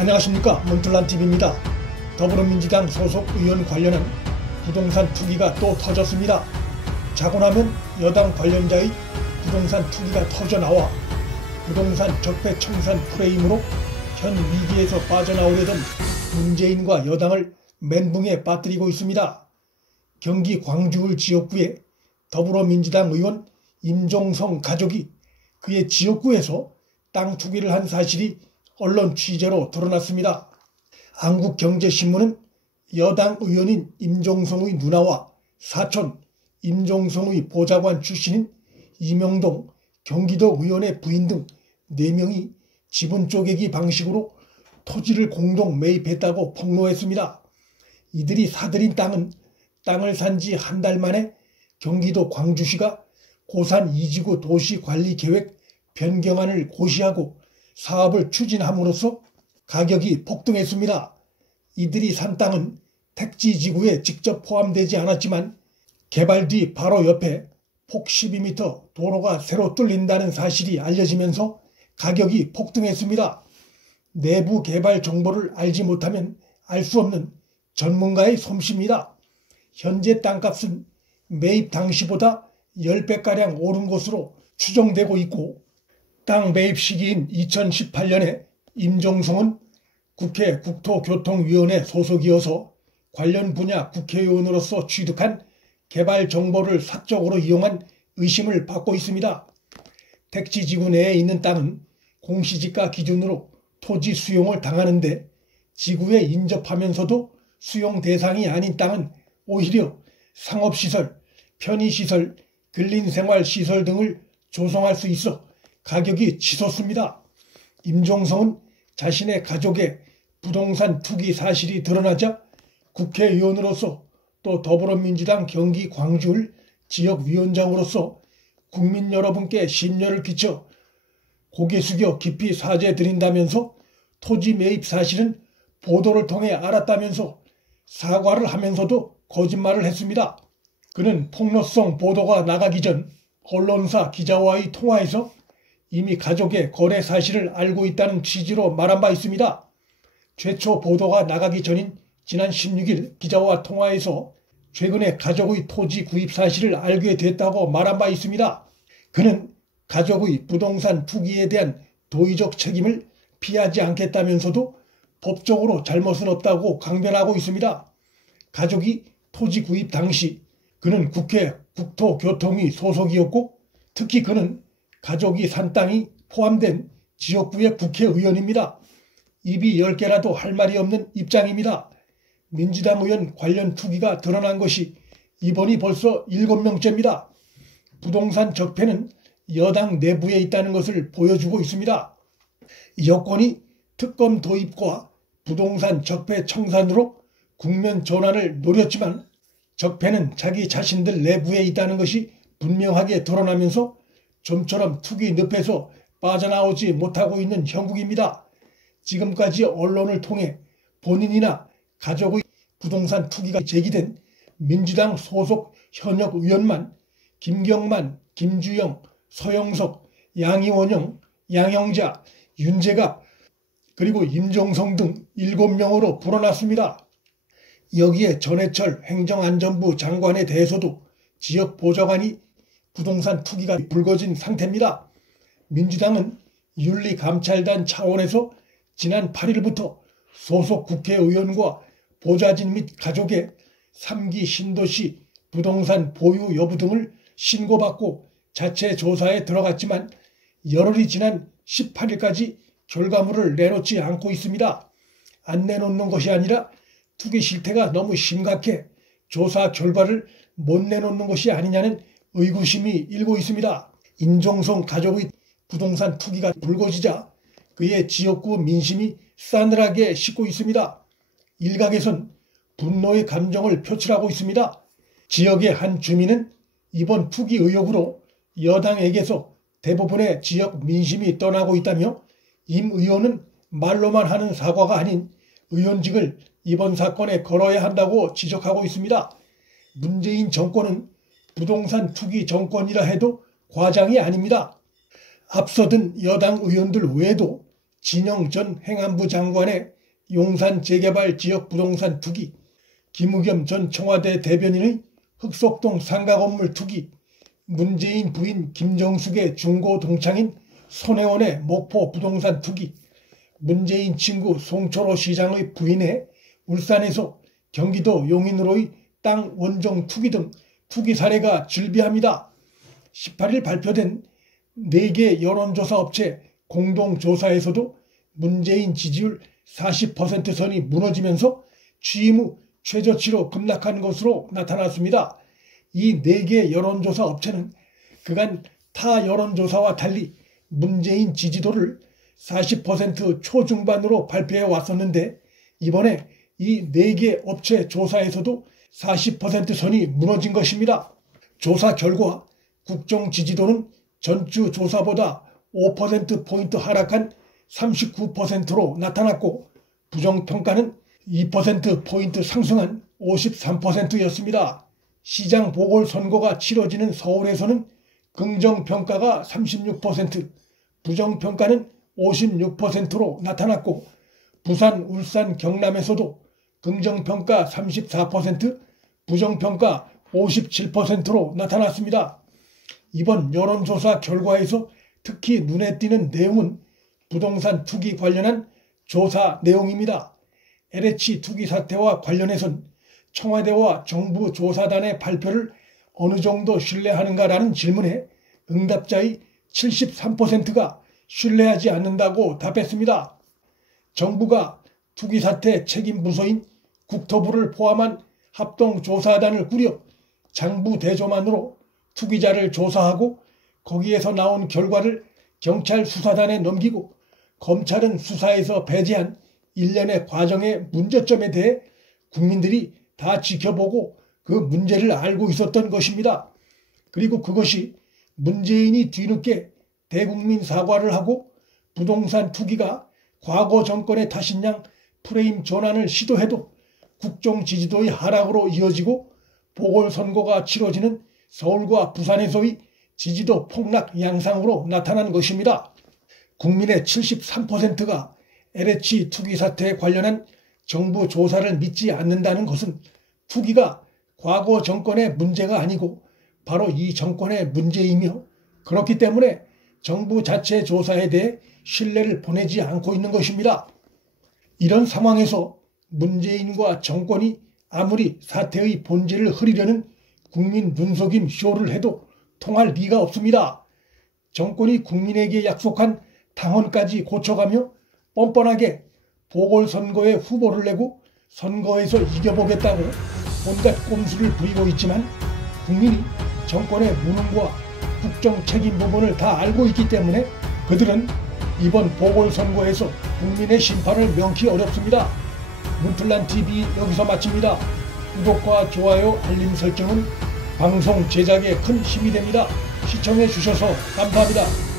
안녕하십니까, 문틀란TV입니다. 더불어민주당 소속 의원 관련한 부동산 투기가 또 터졌습니다. 자고 나면 여당 관련자의 부동산 투기가 터져나와 부동산 적폐청산 프레임으로 현 위기에서 빠져나오려던 문재인과 여당을 멘붕에 빠뜨리고 있습니다. 경기 광주을 지역구에 더불어민주당 의원 임종성 가족이 그의 지역구에서 땅 투기를 한 사실이 언론 취재로 드러났습니다. 한국경제신문은 여당 의원인 임종성의 누나와 사촌 임종성의 보좌관 출신인 이명동 경기도 의원의 부인 등 4명이 지분 쪼개기 방식으로 토지를 공동 매입했다고 폭로했습니다. 이들이 사들인 땅을 산 지 한 달 만에 경기도 광주시가 고산 이지구 도시관리계획 변경안을 고시하고 사업을 추진함으로써 가격이 폭등했습니다. 이들이 산 땅은 택지지구에 직접 포함되지 않았지만 개발 뒤 바로 옆에 폭 12m 도로가 새로 뚫린다는 사실이 알려지면서 가격이 폭등했습니다. 내부 개발 정보를 알지 못하면 알 수 없는 전문가의 솜씨입니다. 현재 땅값은 매입 당시보다 10배가량 오른 것으로 추정되고 있고, 땅 매입 시기인 2018년에 임종성은 국회 국토교통위원회 소속이어서 관련 분야 국회의원으로서 취득한 개발 정보를 사적으로 이용한 의심을 받고 있습니다. 택지지구 내에 있는 땅은 공시지가 기준으로 토지 수용을 당하는데 지구에 인접하면서도 수용 대상이 아닌 땅은 오히려 상업시설, 편의시설, 근린생활시설 등을 조성할 수 있어 가격이 치솟습니다. 임종성은 자신의 가족의 부동산 투기 사실이 드러나자 국회의원으로서 또 더불어민주당 경기 광주을 지역위원장으로서 국민 여러분께 심려를 끼쳐 고개 숙여 깊이 사죄드린다면서 토지 매입 사실은 보도를 통해 알았다면서 사과를 하면서도 거짓말을 했습니다. 그는 폭로성 보도가 나가기 전 언론사 기자와의 통화에서 이미 가족의 거래 사실을 알고 있다는 취지로 말한 바 있습니다. 최초 보도가 나가기 전인 지난 16일 기자와 통화에서 최근에 가족의 토지 구입 사실을 알게 됐다고 말한 바 있습니다. 그는 가족의 부동산 투기에 대한 도의적 책임을 피하지 않겠다면서도 법적으로 잘못은 없다고 강변하고 있습니다. 가족이 토지 구입 당시 그는 국회 국토교통위 소속이었고, 특히 그는 가족이 산 땅이 포함된 지역구의 국회의원입니다. 입이 10개라도 할 말이 없는 입장입니다. 민주당 의원 관련 투기가 드러난 것이 이번이 벌써 7명째입니다. 부동산 적폐는 여당 내부에 있다는 것을 보여주고 있습니다. 여권이 특검 도입과 부동산 적폐 청산으로 국면 전환을 노렸지만 적폐는 자기 자신들 내부에 있다는 것이 분명하게 드러나면서 좀처럼 투기 늪에서 빠져나오지 못하고 있는 형국입니다. 지금까지 언론을 통해 본인이나 가족의 부동산 투기가 제기된 민주당 소속 현역 의원만 김경만, 김주영, 서영석, 양이원영, 양형자, 윤재갑 그리고 임종성 등 7명으로 불어났습니다. 여기에 전해철 행정안전부 장관에 대해서도 지역 보좌관이 부동산 투기가 불거진 상태입니다. 민주당은 윤리감찰단 차원에서 지난 8일부터 소속 국회의원과 보좌진 및 가족의 3기 신도시 부동산 보유 여부 등을 신고받고 자체 조사에 들어갔지만 열흘이 지난 18일까지 결과물을 내놓지 않고 있습니다. 안 내놓는 것이 아니라 투기 실태가 너무 심각해 조사 결과를 못 내놓는 것이 아니냐는 의구심이 일고 있습니다. 임종성 가족의 부동산 투기가 불거지자 그의 지역구 민심이 싸늘하게 식고 있습니다. 일각에선 분노의 감정을 표출하고 있습니다. 지역의 한 주민은 이번 투기 의혹으로 여당에게서 대부분의 지역 민심이 떠나고 있다며 임 의원은 말로만 하는 사과가 아닌 의원직을 이번 사건에 걸어야 한다고 지적하고 있습니다. 문재인 정권은 부동산 투기 정권이라 해도 과장이 아닙니다. 앞서든 여당 의원들 외에도 진영 전 행안부 장관의 용산 재개발 지역 부동산 투기, 김우겸 전 청와대 대변인의 흑석동 상가 건물 투기, 문재인 부인 김정숙의 중고 동창인 손혜원의 목포 부동산 투기, 문재인 친구 송철호 시장의 부인의 울산에서 경기도 용인으로의 땅 원정 투기 등 투기 사례가 즐비합니다. 18일 발표된 4개 여론조사 업체 공동조사에서도 문재인 지지율 40% 선이 무너지면서 취임 후 최저치로 급락한 것으로 나타났습니다. 이 4개 여론조사 업체는 그간 타 여론조사와 달리 문재인 지지도를 40% 초중반으로 발표해 왔었는데 이번에 이 4개 업체 조사에서도 40% 선이 무너진 것입니다. 조사 결과 국정 지지도는 전주 조사보다 5%포인트 하락한 39%로 나타났고 부정평가는 2%포인트 상승한 53%였습니다. 시장 보궐선거가 치러지는 서울에서는 긍정평가가 36%, 부정평가는 56%로 나타났고 부산, 울산, 경남에서도 긍정평가 34%, 부정평가 57%로 나타났습니다. 이번 여론조사 결과에서 특히 눈에 띄는 내용은 부동산 투기 관련한 조사 내용입니다. LH 투기 사태와 관련해선 청와대와 정부 조사단의 발표를 어느 정도 신뢰하는가라는 질문에 응답자의 73%가 신뢰하지 않는다고 답했습니다. 정부가 투기 사태 책임 부서인 국토부를 포함한 합동조사단을 꾸려 장부 대조만으로 투기자를 조사하고 거기에서 나온 결과를 경찰 수사단에 넘기고 검찰은 수사에서 배제한 일련의 과정의 문제점에 대해 국민들이 다 지켜보고 그 문제를 알고 있었던 것입니다. 그리고 그것이 문재인이 뒤늦게 대국민 사과를 하고 부동산 투기가 과거 정권의 탓인 양 프레임 전환을 시도해도 국정 지지도의 하락으로 이어지고 보궐선거가 치러지는 서울과 부산에서의 지지도 폭락 양상으로 나타난 것입니다. 국민의 73%가 LH 투기 사태에 관련한 정부 조사를 믿지 않는다는 것은 투기가 과거 정권의 문제가 아니고 바로 이 정권의 문제이며 그렇기 때문에 정부 자체 조사에 대해 신뢰를 보내지 않고 있는 것입니다. 이런 상황에서 문재인과 정권이 아무리 사태의 본질을 흐리려는 국민 눈속임 쇼를 해도 통할 리가 없습니다. 정권이 국민에게 약속한 당헌까지 고쳐가며 뻔뻔하게 보궐선거에 후보를 내고 선거에서 이겨보겠다고 온갖 꼼수를 부리고 있지만 국민이 정권의 무능과 국정 책임 부분을 다 알고 있기 때문에 그들은 이번 보궐선거에서 국민의 심판을 명키 어렵습니다. 문틀란TV 여기서 마칩니다. 구독과 좋아요, 알림 설정은 방송 제작에 큰 힘이 됩니다. 시청해 주셔서 감사합니다.